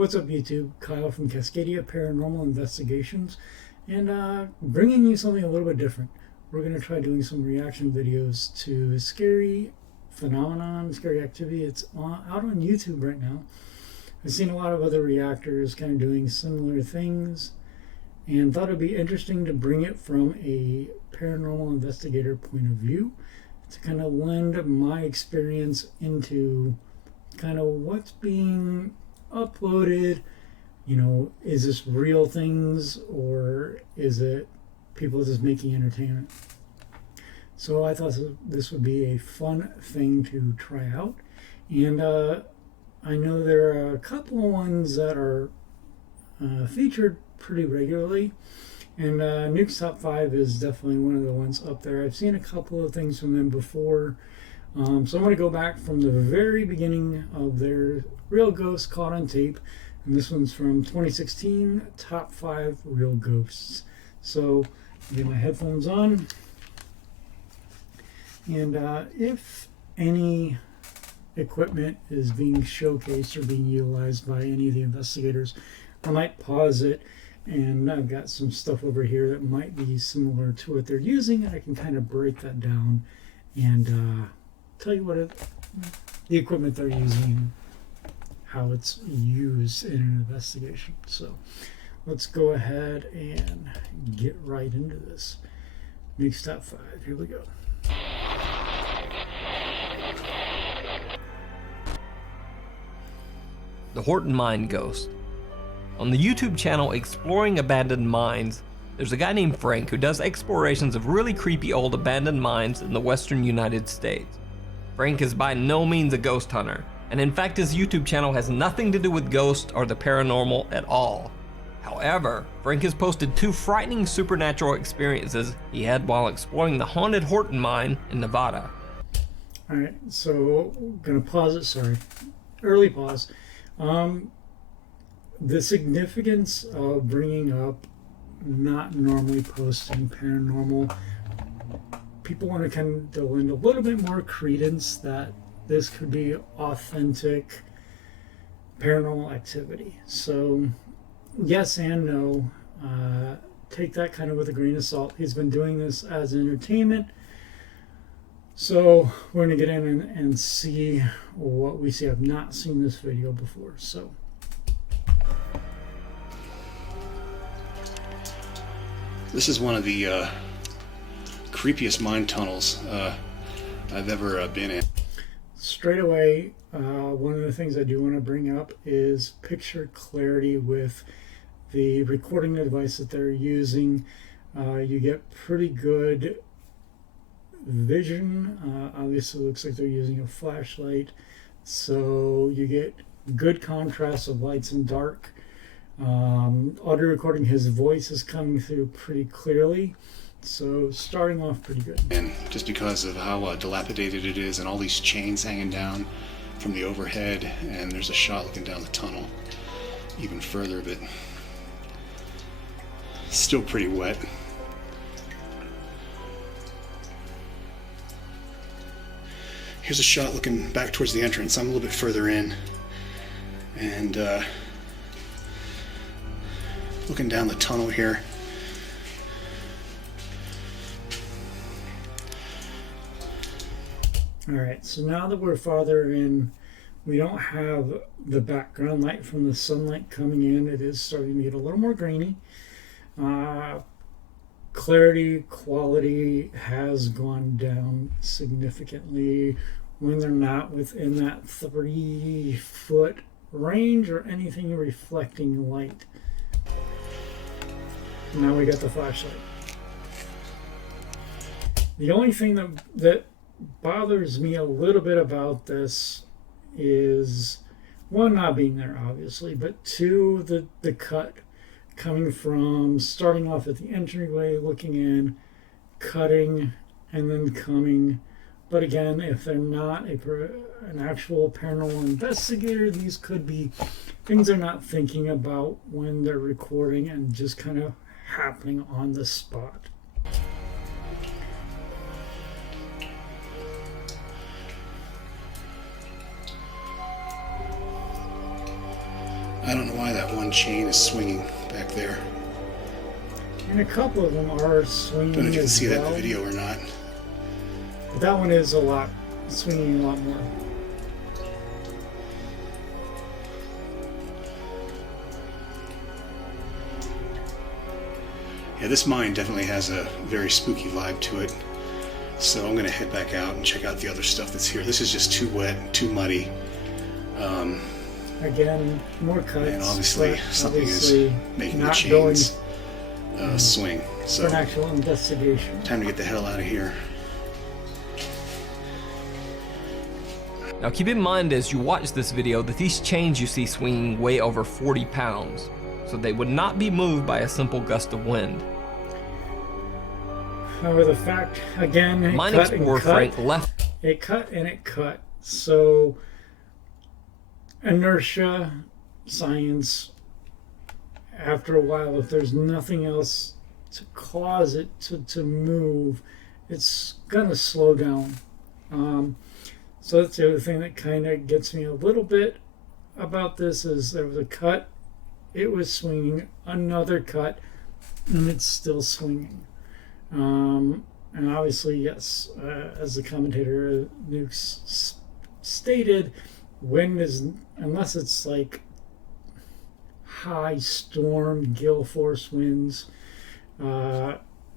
What's up YouTube? Kyle from Cascadia Paranormal Investigations, and bringing you something a little bit different. We're going to try doing some reaction videos to scary phenomenon, scary activity. It's out on YouTube right now. I've seen a lot of other reactors kind of doing similar things, and thought it'd be interesting to bring it from a paranormal investigator point of view to kind of lend my experience into kind of what's being uploaded. You know, is this real things or is it people just making entertainment? So I thought this would be a fun thing to try out, and I know there are a couple of ones that are featured pretty regularly, and Nuke's Top 5 is definitely one of the ones up there. I've seen a couple of things from them before, so I'm going to go back from the very beginning of their Real Ghosts Caught on Tape, and this one's from 2016, Top 5 Real Ghosts. So get my headphones on, and if any equipment is being showcased or being utilized by any of the investigators, I might pause it, and I've got some stuff over here that might be similar to what they're using, and I can kind of break that down and tell you what the equipment they're using, how it's used in an investigation. So let's go ahead and get right into this. Nuke's Top 5, here we go. The Horton Mine Ghost. On the YouTube channel Exploring Abandoned Mines, there's a guy named Frank who does explorations of really creepy old abandoned mines in the western United States. Frank is by no means a ghost hunter, and in fact his YouTube channel has nothing to do with ghosts or the paranormal at all. However, Frank has posted 2 frightening supernatural experiences he had while exploring the haunted Horton Mine in Nevada. Alright, so I'm going to pause it, sorry. Early pause. The significance of bringing up not normally posting paranormal, people want to kind of lend a little bit more credence that this could be authentic paranormal activity. So yes and no. Take that kind of with a grain of salt. He's been doing this as entertainment, so we're going to get in and see what we see. I've not seen this video before, so. This is one of the creepiest mine tunnels I've ever been in. Straight away, one of the things I do want to bring up is picture clarity with the recording device that they're using. You get pretty good vision. Obviously, it looks like they're using a flashlight, so you get good contrast of lights and dark. Audio recording, his voice is coming through pretty clearly, so starting off pretty good. And just because of how dilapidated it is and all these chains hanging down from the overhead, and there's a shot looking down the tunnel even further, but still pretty wet. Here's a shot looking back towards the entrance. I'm a little bit further in, and looking down the tunnel here. Alright, so now that we're farther in, we don't have the background light from the sunlight coming in. It is starting to get a little more grainy. Clarity, quality has gone down significantly when they're not within that 3-foot range or anything reflecting light. Now we got the flashlight. The only thing that bothers me a little bit about this is, one, not being there obviously, but 2, the cut coming from starting off at the entryway, looking in, cutting, and then coming. But again, if they're not an actual paranormal investigator, these could be things they're not thinking about when they're recording and just kind of happening on the spot. I don't know one chain is swinging back there. And a couple of them are swinging. I don't know if you can as see that in well. the video or not. But that one is swinging a lot more. Yeah, this mine definitely has a very spooky vibe to it. So I'm going to head back out and check out the other stuff that's here. This is just too wet, too muddy. Again, more cuts. And obviously something obviously is making the not chains going swing. for So an actual investigation. time to get the hell out of here. Now keep in mind as you watch this video that these chains you see swinging weigh over 40 pounds, so they would not be moved by a simple gust of wind. However, the fact, again, it Mine cut explorer and cut. Frank left. It cut and it cut. So, inertia, science, after a while, if there's nothing else to cause it to move, it's going to slow down. So that's the other thing that kind of gets me a little bit about this is there was a cut, it was swinging, another cut, and it's still swinging. And obviously, yes, as the commentator Nuke stated, wind is, unless it's like high storm, gale force winds,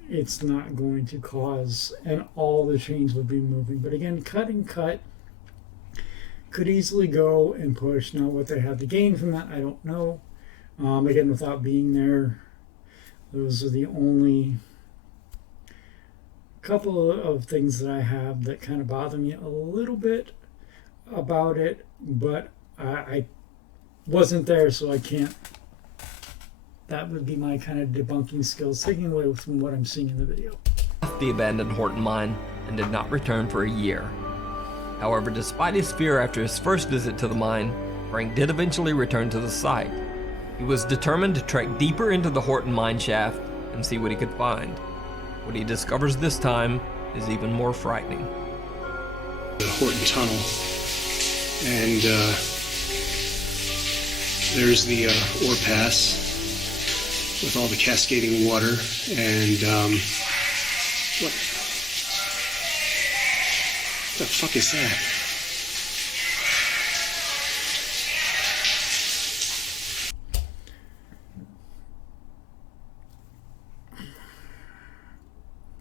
it's not going to cause, and all the chains would be moving. But again, cut and cut could easily go and push. Now, what they have to gain from that, I don't know. Again, without being there, those are the only couple of things that I have that kind of bother me a little bit about it, but I wasn't there, so I can't. That would be my kind of debunking skills, taking away from what I'm seeing in the video. The abandoned Horton mine and did not return for a year. However, despite his fear after his first visit to the mine, Frank did eventually return to the site. He was determined to trek deeper into the Horton mine shaft and see what he could find. What he discovers this time is even more frightening. The Horton Tunnel, and there's the ore pass with all the cascading water, and what the fuck is that?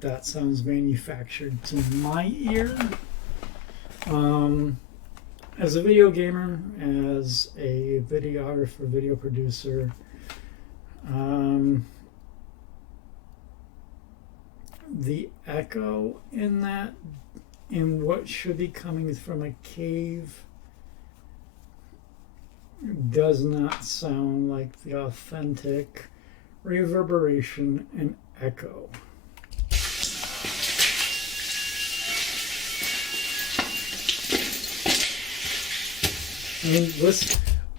That sounds manufactured to my ear. As a video gamer, as a videographer, video producer, the echo in that, in what should be coming from a cave, does not sound like the authentic reverberation and echo. I mean,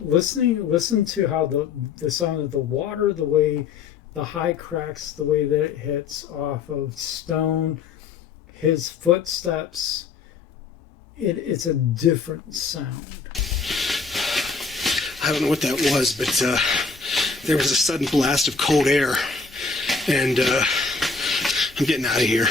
listen to how the sound of the water, the way the high cracks, the way that it hits off of stone, his footsteps. It's a different sound. I don't know what that was, but there was a sudden blast of cold air, and I'm getting out of here.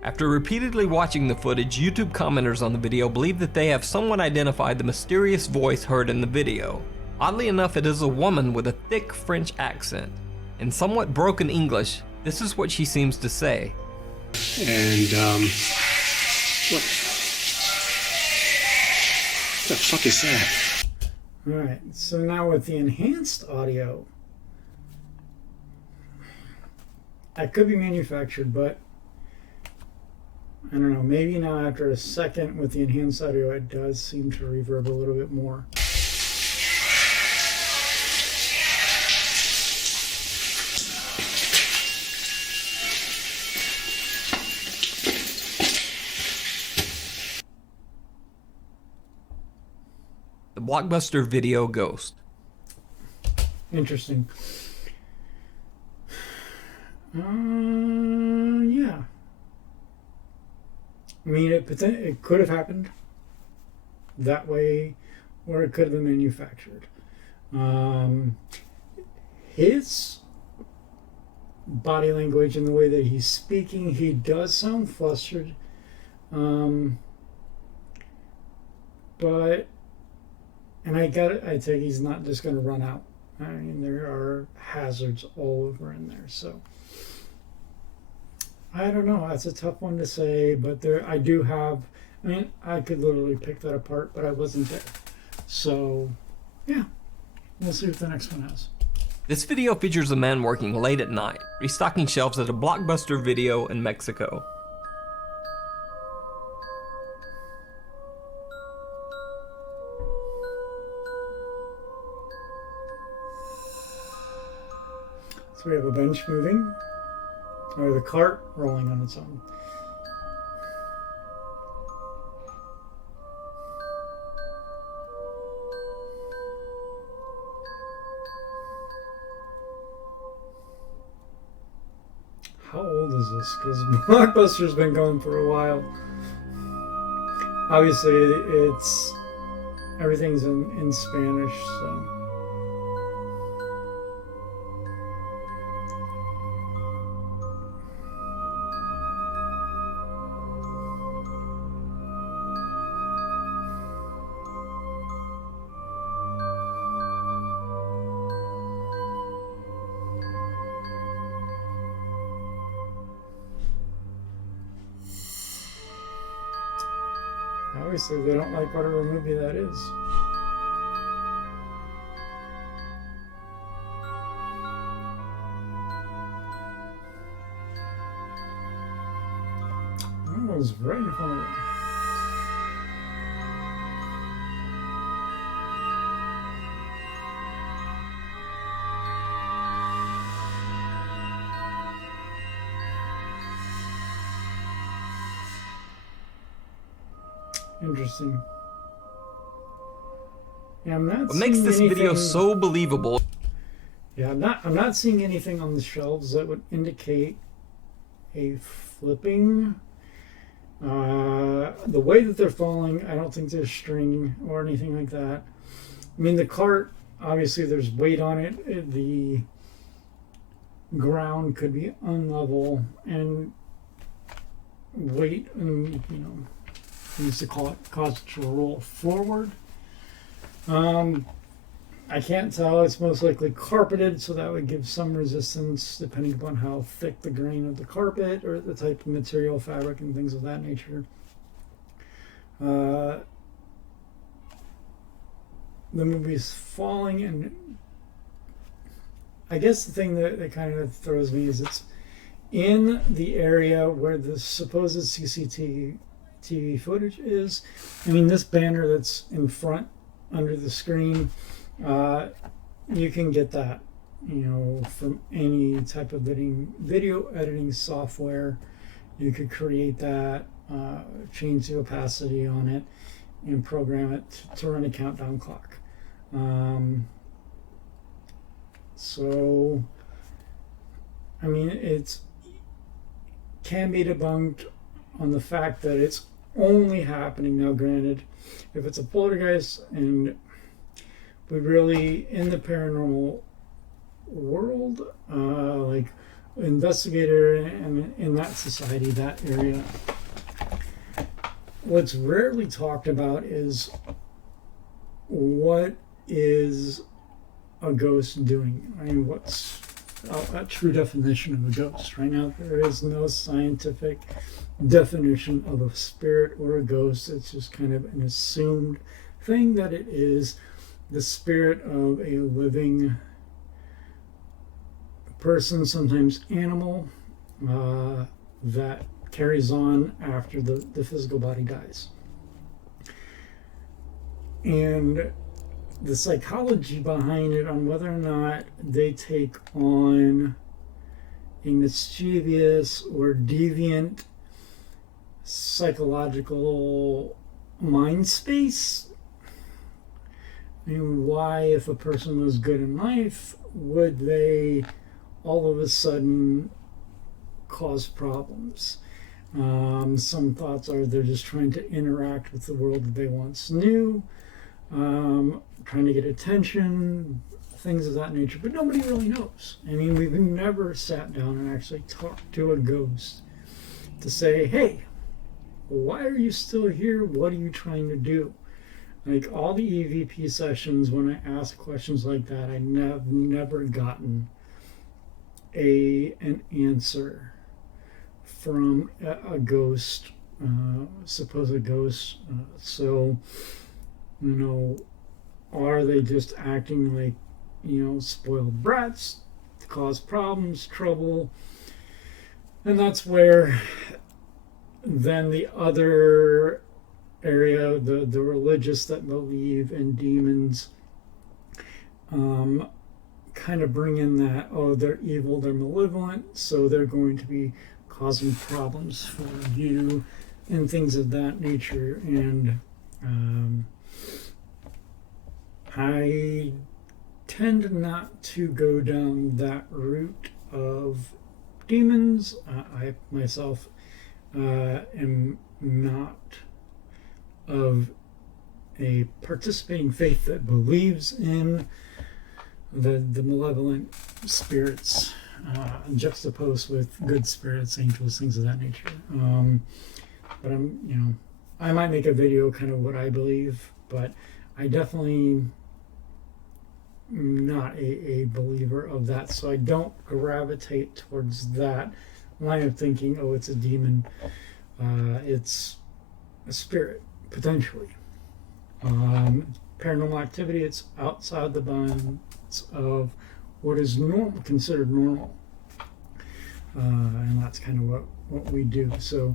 After repeatedly watching the footage, YouTube commenters on the video believe that they have somewhat identified the mysterious voice heard in the video. Oddly enough, it is a woman with a thick French accent. In somewhat broken English, this is what she seems to say. And what the fuck is that? Alright, so now with the enhanced audio, that could be manufactured, but I don't know, maybe now after a second with the enhanced audio, it does seem to reverb a little bit more. The blockbuster video Ghost. Interesting. Yeah. I mean, it could have happened that way, or it could have been manufactured. His body language and the way that he's speaking, he does sound flustered. But, and I think he's not just going to run out. I mean, there are hazards all over in there. So, I don't know. That's a tough one to say, but I mean, I could literally pick that apart, but I wasn't there. So, yeah, we'll see what the next one has. This video features a man working late at night, restocking shelves at a Blockbuster Video in Mexico. So we have a bench moving, or the cart rolling on its own. How old is this? Because Blockbuster's been going for a while. Obviously, everything's in Spanish, so. Obviously, they don't like whatever movie that is. That was right in front of them. Interesting. Yeah, I'm not. What makes this video so believable? Yeah, I'm not seeing anything on the shelves that would indicate a flipping. The way that they're falling, I don't think there's string or anything like that. I mean, the cart, obviously, there's weight on it. The ground could be unlevel, and weight, and used to cause it to roll forward. I can't tell. It's most likely carpeted, so that would give some resistance depending upon how thick the grain of the carpet or the type of material, fabric, and things of that nature. The movie's falling, and I guess the thing that kind of throws me is it's in the area where the supposed CCTV footage is. I mean, this banner that's in front under the screen, you can get that, from any type of video editing software. You could create that, change the opacity on it, and program it to run a countdown clock. So, I mean, it can be debunked on the fact that it's only happening now. Granted, if it's a poltergeist, and we really, in the paranormal world, like investigator and in that society, that area, what's rarely talked about is what is a ghost doing. I mean, what's a true definition of a ghost? Right now, there is no scientific definition of a spirit or a ghost. It's just kind of an assumed thing that it is the spirit of a living person, sometimes animal, that carries on after the physical body dies. And the psychology behind it, on whether or not they take on a mischievous or deviant psychological mind space. I mean, why, if a person was good in life, would they all of a sudden cause problems? Some thoughts are they're just trying to interact with the world that they once knew. trying to get attention, things of that nature. But nobody really knows. I mean, we've never sat down and actually talked to a ghost to say, hey, why are you still here? What are you trying to do? Like all the EVP sessions, when I ask questions like that, I never gotten an answer from a ghost, supposed ghost. So, you know, are they just acting like, you know, spoiled brats to cause problems, trouble? And that's where then the other area, the religious that believe in demons, kind of bring in that, oh, they're evil, they're malevolent, so they're going to be causing problems for you and things of that nature. And I tend not to go down that route of demons. I myself am not of a participating faith that believes in the malevolent spirits, juxtaposed with good spirits, angels, things of that nature. But I'm, you know, I might make a video kind of what I believe, but I definitely am not a believer of that, so I don't gravitate towards that line of thinking, oh, it's a demon, it's a spirit, potentially. Paranormal activity, it's outside the bounds of what is normal, considered normal. And that's kind of what we do. So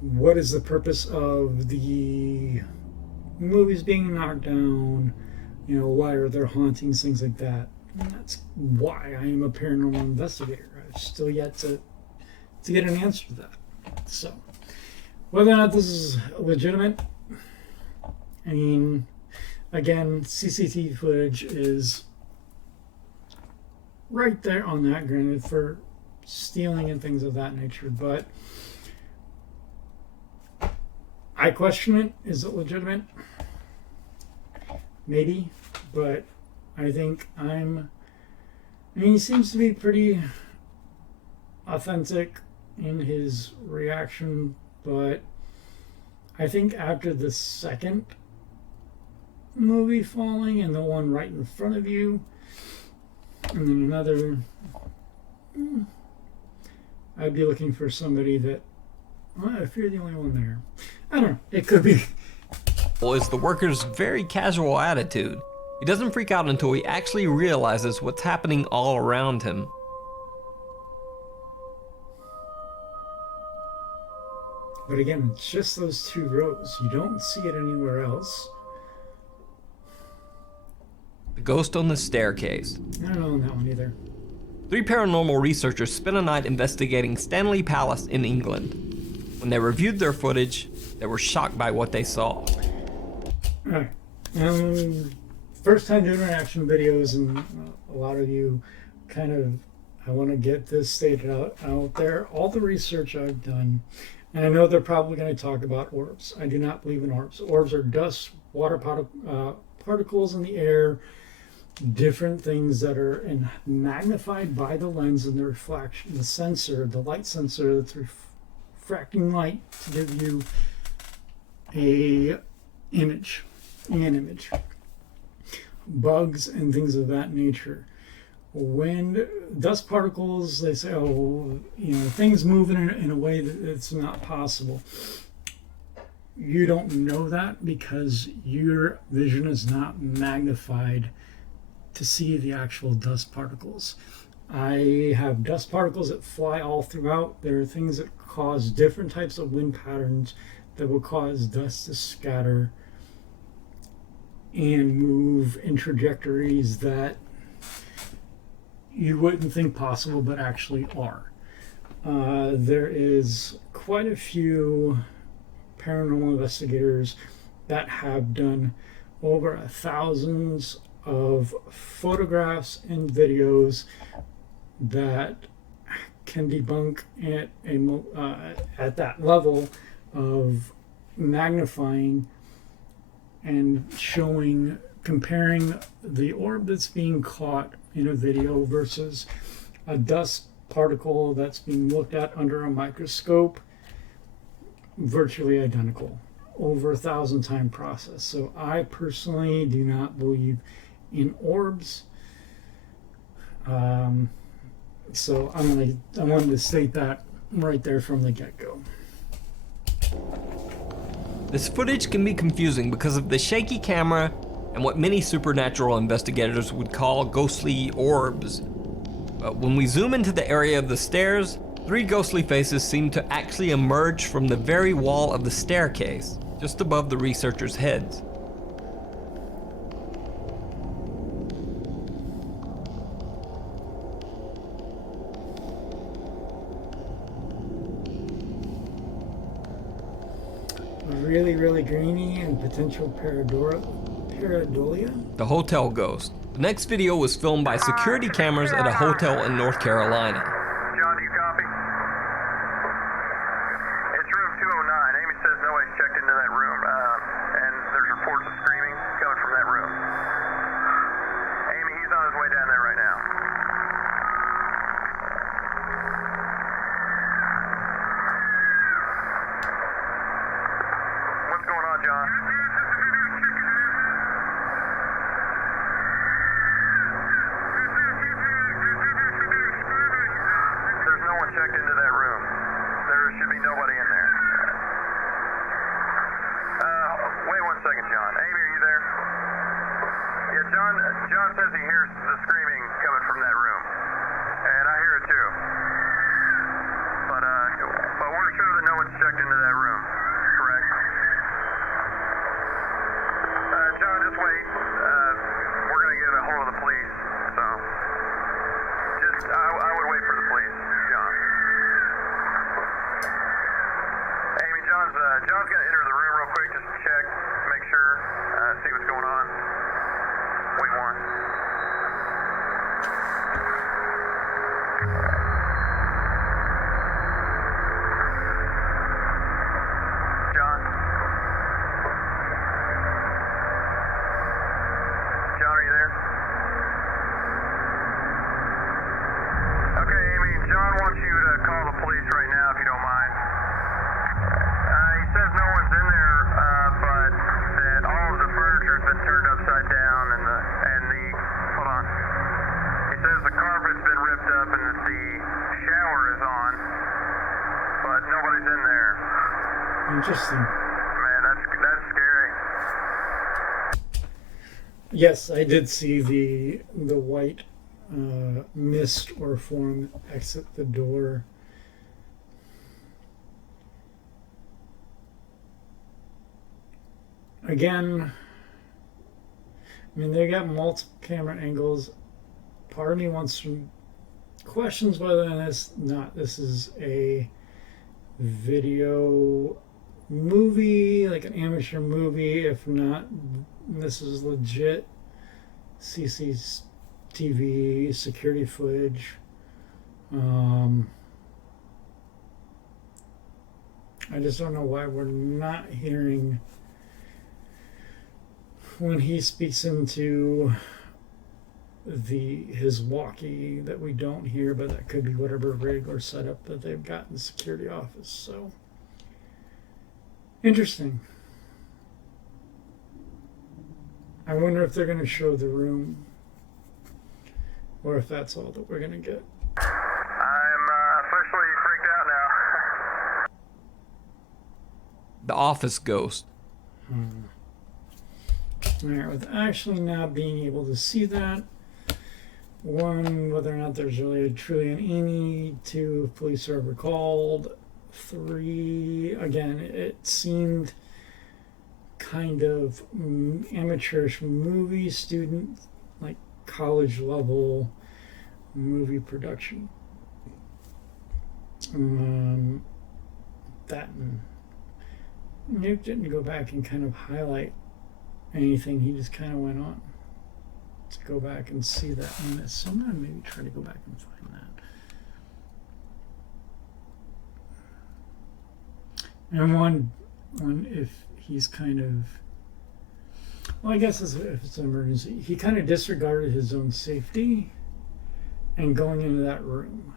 what is the purpose of the movies being knocked down? You know, why are there hauntings, things like that? And that's why I am a paranormal investigator. I've still yet to get an answer to that. So whether or not this is legitimate, I mean, again, CCTV footage is right there on that, granted, for stealing and things of that nature, but I question it. Is it legitimate? Maybe, but I think I mean, he seems to be pretty authentic in his reaction, but I think after the second movie falling and the one right in front of you, and then another, I'd be looking for somebody that, well, if you're the only one there, I don't know, it could be. Is the worker's very casual attitude. He doesn't freak out until he actually realizes what's happening all around him. But again, it's just those two rows. You don't see it anywhere else. The ghost on the staircase. I don't know that one either. 3 paranormal researchers spent a night investigating Stanley Palace in England. When they reviewed their footage, they were shocked by what they saw. Alright. First time doing reaction videos, and a lot of you kind of, I want to get this stated out there. All the research I've done, and I know they're probably going to talk about orbs. I do not believe in orbs. Orbs are dust, water particles in the air, different things that are magnified by the lens and the reflection, the sensor, the light sensor that's refracting light to give you an image. Bugs and things of that nature. When dust particles, they say, oh, you know, things move in a way that it's not possible. You don't know that because your vision is not magnified to see the actual dust particles. I have dust particles that fly all throughout. There are things that cause different types of wind patterns that will cause dust to scatter and move in trajectories that you wouldn't think possible, but actually are. There is quite a few paranormal investigators that have done over thousands of photographs and videos that can debunk at that level of magnifying and comparing the orb that's being caught in a video versus a dust particle that's being looked at under a microscope, virtually identical, over 1,000-time process. So I personally do not believe in orbs. So I wanted to state that right there from the get-go. This footage can be confusing because of the shaky camera and what many supernatural investigators would call ghostly orbs. But when we zoom into the area of the stairs, 3 ghostly faces seem to actually emerge from the very wall of the staircase, just above the researchers' heads. Really, really grainy and potential pareidolia. The hotel ghost. The next video was filmed by security cameras at a hotel in North Carolina. John, do you copy? It's room 209. Amy says nobody's checked into that room, and there's reports of screaming coming from that room. Amy, he's on his way down there right now. What's going on, John? There's no one checked into that room. There should be nobody in there. Wait 1 second, John. Amy, are you there? Yeah, John says he hears the screaming coming from that room. And I hear it too. But we're sure that no one's checked into that room. Correct? John, just wait. We're going to get a hold of the police. So, I would wait for the police, John. Amy, John's going to enter the room real quick just to check, make sure, see what's going on. Wait 1. John? John, are you there? Okay, Amy, John wants you to call the police right now if you don't mind. He says no one's in there, but that all of the furniture's been turned upside down hold on. He says the carpet's been ripped up and that the shower is on, but nobody's in there. Interesting. Man, that's scary. Yes, I did see the white mist or form exit the door. Again, I mean, they got multiple camera angles. Part of me questions whether this is a video movie, like an amateur movie. If not, this is legit CCTV security footage. I just don't know why we're not hearing when he speaks into his walkie, that we don't hear, but that could be whatever rig or setup that they've got in the security office. So interesting. I wonder if they're going to show the room, or if that's all that we're going to get. I'm officially freaked out now. The office ghost. Alright, with actually not being able to see that, 1, whether or not there's really truly an Amy. 2, if police are ever called. 3, again, it seemed kind of amateurish movie student, like college level movie production. That and Nuke didn't go back and kind of highlight anything. He just kind of went on to go back and see that. And so I'm gonna maybe try to go back and find that. And one if he's kind of Well, I guess if it's an emergency, he kind of disregarded his own safety and going into that room.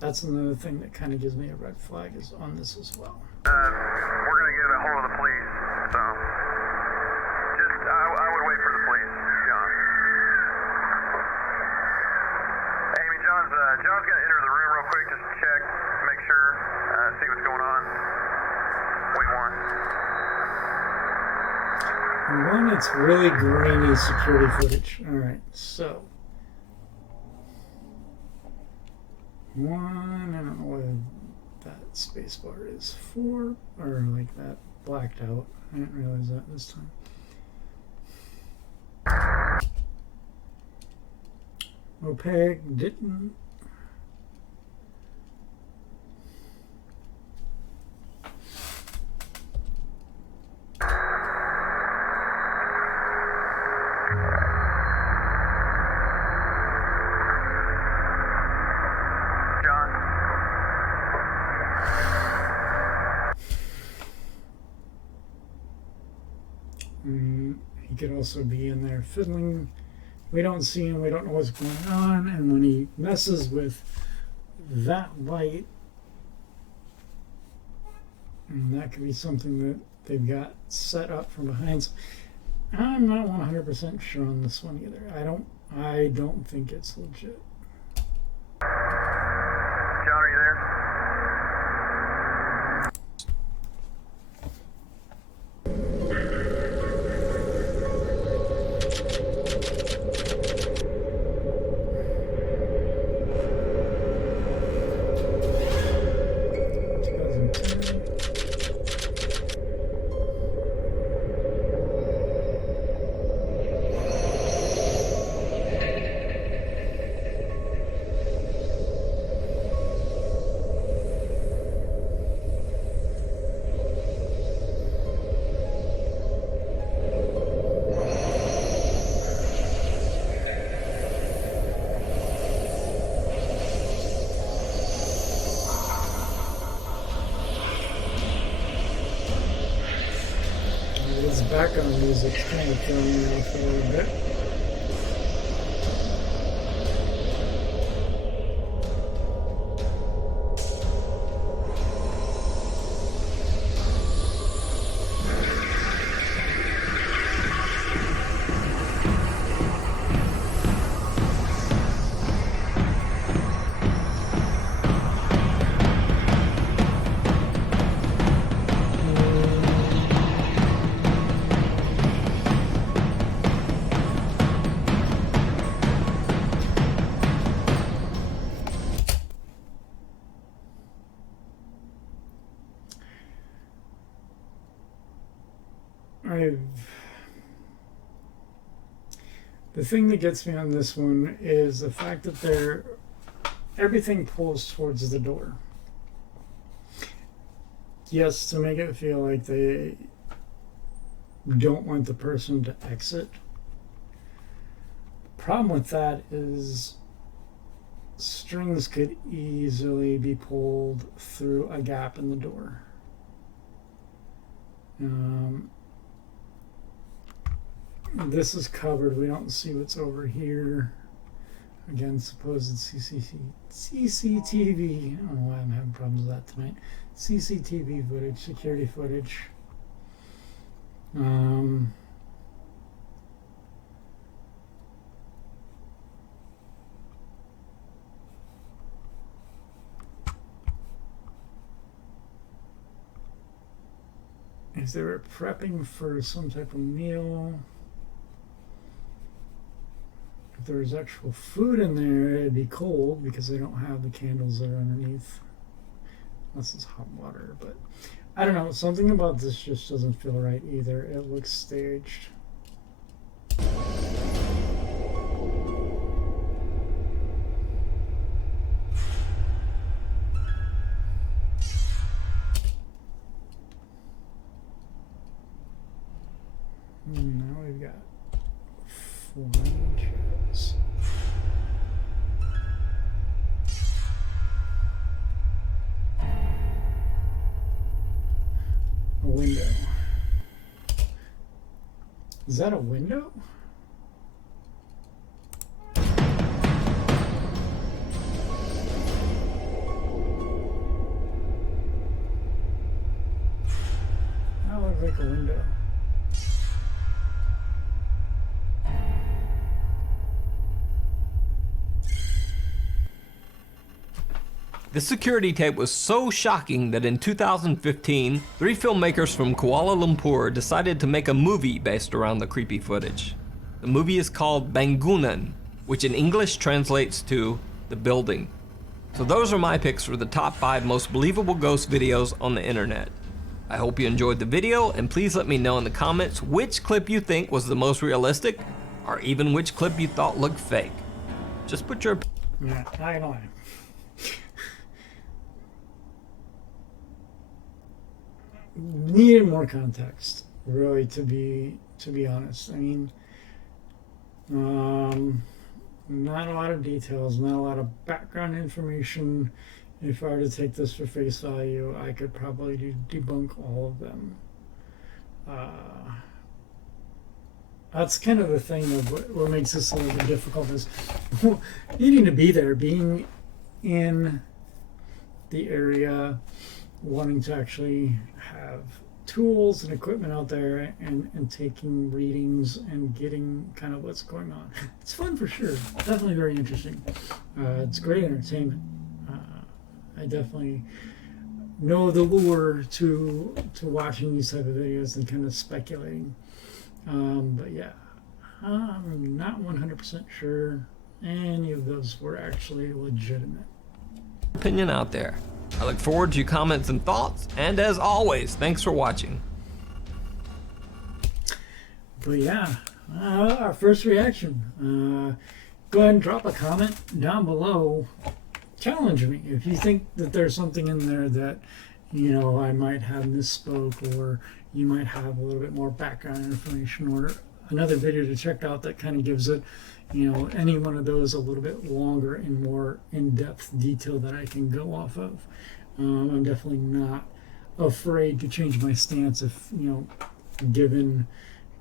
That's another thing that kind of gives me a red flag is on this as well. We're gonna get a hold of the police, so just I would wait for the police, John. Amy, John's gonna enter the room real quick just to check, make sure, see what's going on. Wait one. And one, it's really grainy security footage. All right, so one, I don't know what that space bar is for, or like that blacked out. I didn't realize that this time. Opaque, didn't. He could also be in there fiddling. We don't see him, we don't know what's going on, and when he messes with that light, and that could be something that they've got set up from behind. So I'm not 100% sure on this one either. I don't think it's legit. John, are you there? Background music's kind of throwing me off a little bit. The thing that gets me on this one is the fact that everything pulls towards the door. Yes, to make it feel like they don't want the person to exit. The problem with that is strings could easily be pulled through a gap in the door. This is covered. We don't see what's over here. Again, supposed CCTV. I don't know why I'm having problems with that tonight. CCTV footage, security footage. If they were prepping for some type of meal. If there was actual food in there, it'd be cold because they don't have the candles that are underneath. Unless it's hot water, but I don't know. Something about this just doesn't feel right either. It looks staged. Now we've got flying chairs. A window. Is that a window? That looks like a window. The security tape was so shocking that in 2015, 3 filmmakers from Kuala Lumpur decided to make a movie based around the creepy footage. The movie is called Bangunan, which in English translates to The Building. So those are my picks for the top 5 most believable ghost videos on the internet. I hope you enjoyed the video, and please let me know in the comments which clip you think was the most realistic, or even which clip you thought looked fake. Just put your... Yeah, I know. Needed more context, really, to be honest. I mean, not a lot of details, not a lot of background information. If I were to take this for face value, I could probably debunk all of them. That's kind of the thing of what makes this a little bit difficult is needing to be there, being in the area, wanting to actually have tools and equipment out there and taking readings and getting kind of what's going on. It's fun for sure. Definitely very interesting. It's great entertainment. I definitely know the lure to watching these type of videos and kind of speculating. But yeah, I'm not 100% sure any of those were actually legitimate. opinion out there. I look forward to your comments and thoughts, and as always, thanks for watching. But yeah, our first reaction. Go ahead and drop a comment down below. Challenge me if you think that there's something in there that, you know, I might have misspoke, or you might have a little bit more background information, or another video to check out that kind of gives it, you know, any one of those a little bit longer and more in-depth detail that I can go off of. I'm definitely not afraid to change my stance if, you know, given,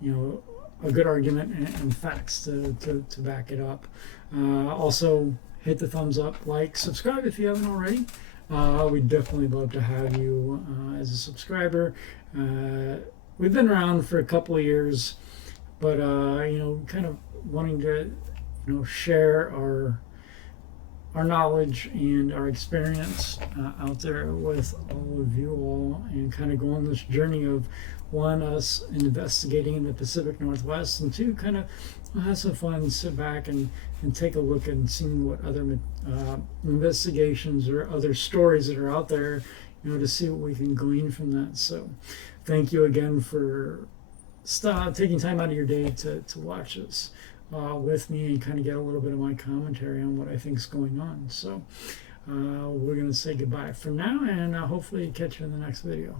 you know, a good argument and facts to back it up. Also, hit the thumbs up, like, subscribe if you haven't already. We'd definitely love to have you as a subscriber. We've been around for a couple of years, but you know, kind of wanting to, you know, share our knowledge and our experience out there with all of you all, and kind of go on this journey of, one, us investigating in the Pacific Northwest, and two, kind of have some fun, sit back and take a look and see what other investigations or other stories that are out there, you know, to see what we can glean from that. So thank you again for taking time out of your day to watch this with me and kind of get a little bit of my commentary on what I think is going on. So we're going to say goodbye for now, and hopefully catch you in the next video.